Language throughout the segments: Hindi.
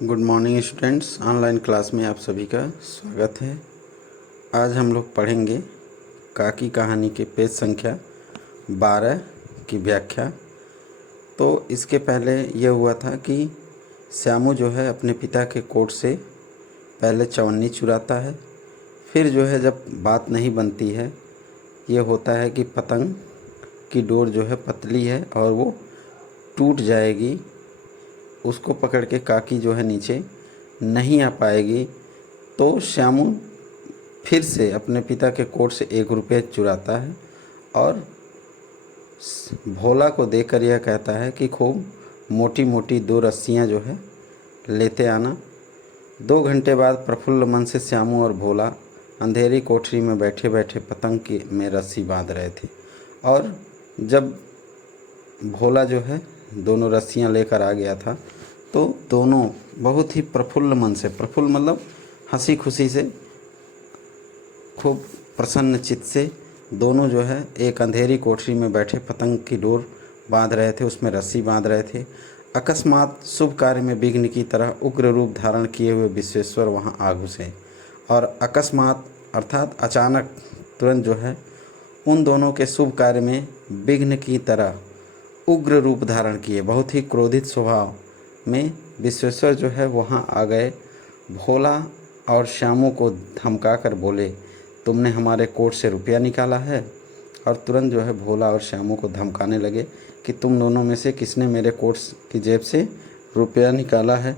Good morning students. Online class में आप सभी का स्वागत है। आज हम लोग पढ़ेंगे काकी कहानी के पेज संख्या 12 की व्याख्या। तो इसके पहले यह हुआ था कि श्यामू जो है अपने पिता के कोट से पहले चवन्नी चुराता है, फिर जो है जब बात नहीं बनती है, ये होता है कि पतंग की डोर जो है पतली है और वो टूट जाएगी, उसको पकड़ के काकी जो है नीचे नहीं आ पाएगी। तो श्यामू फिर से अपने पिता के कोट से 1 रुपये चुराता है और भोला को देकर यह कहता है कि खूब मोटी मोटी 2 रस्सियाँ जो है लेते आना। 2 घंटे बाद प्रफुल्ल मन से श्यामू और भोला अंधेरी कोठरी में बैठे बैठे पतंग की में रस्सी बांध रहे थे। और जब भोला जो है दोनों रस्सियां लेकर आ गया था तो दोनों बहुत ही प्रफुल्ल मन से, प्रफुल्ल मतलब हंसी खुशी से, खूब प्रसन्न चित्त से दोनों जो है एक अंधेरी कोठरी में बैठे पतंग की डोर बांध रहे थे, उसमें रस्सी बांध रहे थे। अकस्मात शुभ कार्य में विघ्न की तरह उग्र रूप धारण किए हुए विश्वेश्वर वहां आ घुसे और अकस्मात अर्थात अचानक तुरंत जो है उन दोनों के शुभ कार्य में विघ्न की तरह उग्र रूप धारण किए, बहुत ही क्रोधित स्वभाव में विश्वेश्वर जो है वहाँ आ गए। भोला और श्यामू को धमका कर बोले, तुमने हमारे कोट से रुपया निकाला है। और तुरंत जो है भोला और श्यामू को धमकाने लगे कि तुम दोनों में से किसने मेरे कोट की जेब से रुपया निकाला है।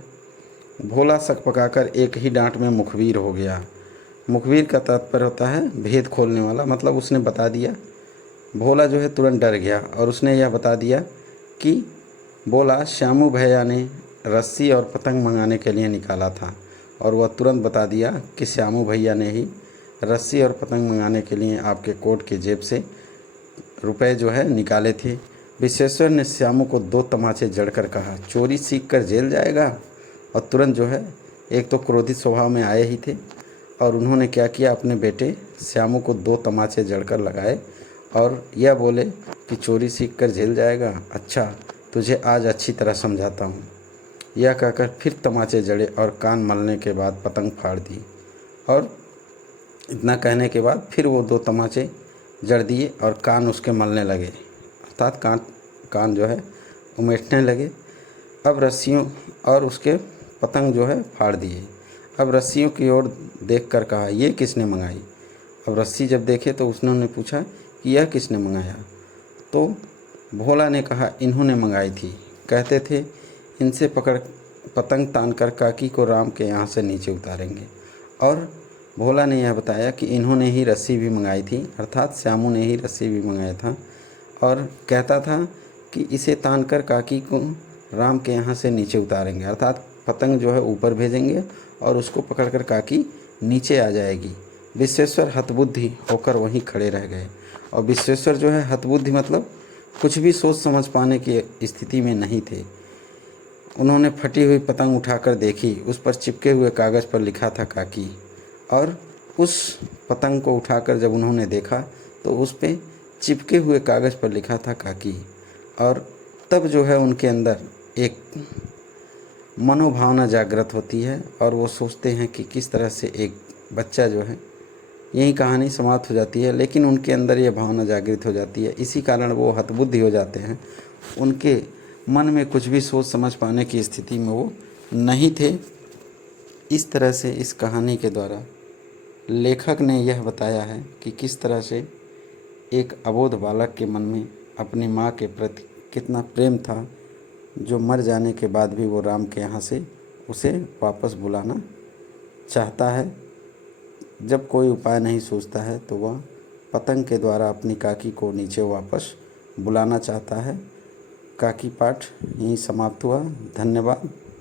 भोला शक पकाकर एक ही डांट में मुखबिर हो गया। मुखबिर का तात्पर्य होता है भेद खोलने वाला, मतलब उसने बता दिया। भोला जो है तुरंत डर गया और उसने यह बता दिया कि बोला श्यामू भैया ने रस्सी और पतंग मंगाने के लिए निकाला था। और वह तुरंत बता दिया कि श्यामू भैया ने ही रस्सी और पतंग मंगाने के लिए आपके कोट की जेब से रुपए जो है निकाले थे। विश्वेश्वर ने श्यामू को 2 तमाचे जड़कर कहा, चोरी सीख कर जेल जाएगा। और तुरंत जो है एक तो क्रोधित स्वभाव में आए ही थे और उन्होंने क्या किया, अपने बेटे श्यामू को 2 तमाचे जड़कर लगाए और यह बोले कि चोरी सीख कर जेल जाएगा, अच्छा तुझे आज अच्छी तरह समझाता हूँ। यह कहकर फिर तमाचे जड़े और कान मलने के बाद पतंग फाड़ दी। और इतना कहने के बाद फिर वो 2 तमाचे जड़ दिए और कान उसके मलने लगे, अर्थात कान जो है उमेटने लगे। अब रस्सियों और उसके पतंग जो है फाड़ दिए। अब रस्सियों की ओर देखकर कहा, ये किसने मंगाई। अब रस्सी जब देखे तो उसने पूछा कि यह किसने मंगाया। तो भोला ने कहा, इन्होंने मंगाई थी, कहते थे इनसे पकड़ पतंग तानकर काकी को राम के यहाँ से नीचे उतारेंगे। और भोला ने यह बताया कि इन्होंने ही रस्सी भी मंगाई थी, अर्थात श्यामू ने ही रस्सी भी मंगाया था और कहता था कि इसे तानकर काकी को राम के यहाँ से नीचे उतारेंगे, अर्थात पतंग जो है ऊपर भेजेंगे और उसको पकड़कर काकी नीचे आ जाएगी। विश्वेश्वर हतबुद्धि होकर वहीं खड़े रह गए। और विश्वेश्वर जो है हतबुद्धि मतलब कुछ भी सोच समझ पाने की स्थिति में नहीं थे। उन्होंने फटी हुई पतंग उठाकर देखी, उस पर चिपके हुए कागज़ पर लिखा था काकी। और उस पतंग को उठाकर जब उन्होंने देखा तो उस पर चिपके हुए कागज़ पर लिखा था काकी। और तब जो है उनके अंदर एक मनोभावना जागृत होती है और वो सोचते हैं कि किस तरह से एक बच्चा जो है, यही कहानी समाप्त हो जाती है। लेकिन उनके अंदर ये भावना जागृत हो जाती है, इसी कारण वो हतबुद्धि हो जाते हैं। उनके मन में कुछ भी सोच समझ पाने की स्थिति में वो नहीं थे। इस तरह से इस कहानी के द्वारा लेखक ने यह बताया है कि किस तरह से एक अबोध बालक के मन में अपनी माँ के प्रति कितना प्रेम था, जो मर जाने के बाद भी वो राम के यहाँ से उसे वापस बुलाना चाहता है। जब कोई उपाय नहीं सोचता है तो वह पतंग के द्वारा अपनी काकी को नीचे वापस बुलाना चाहता है। काकी पाठ यहीं समाप्त हुआ। धन्यवाद।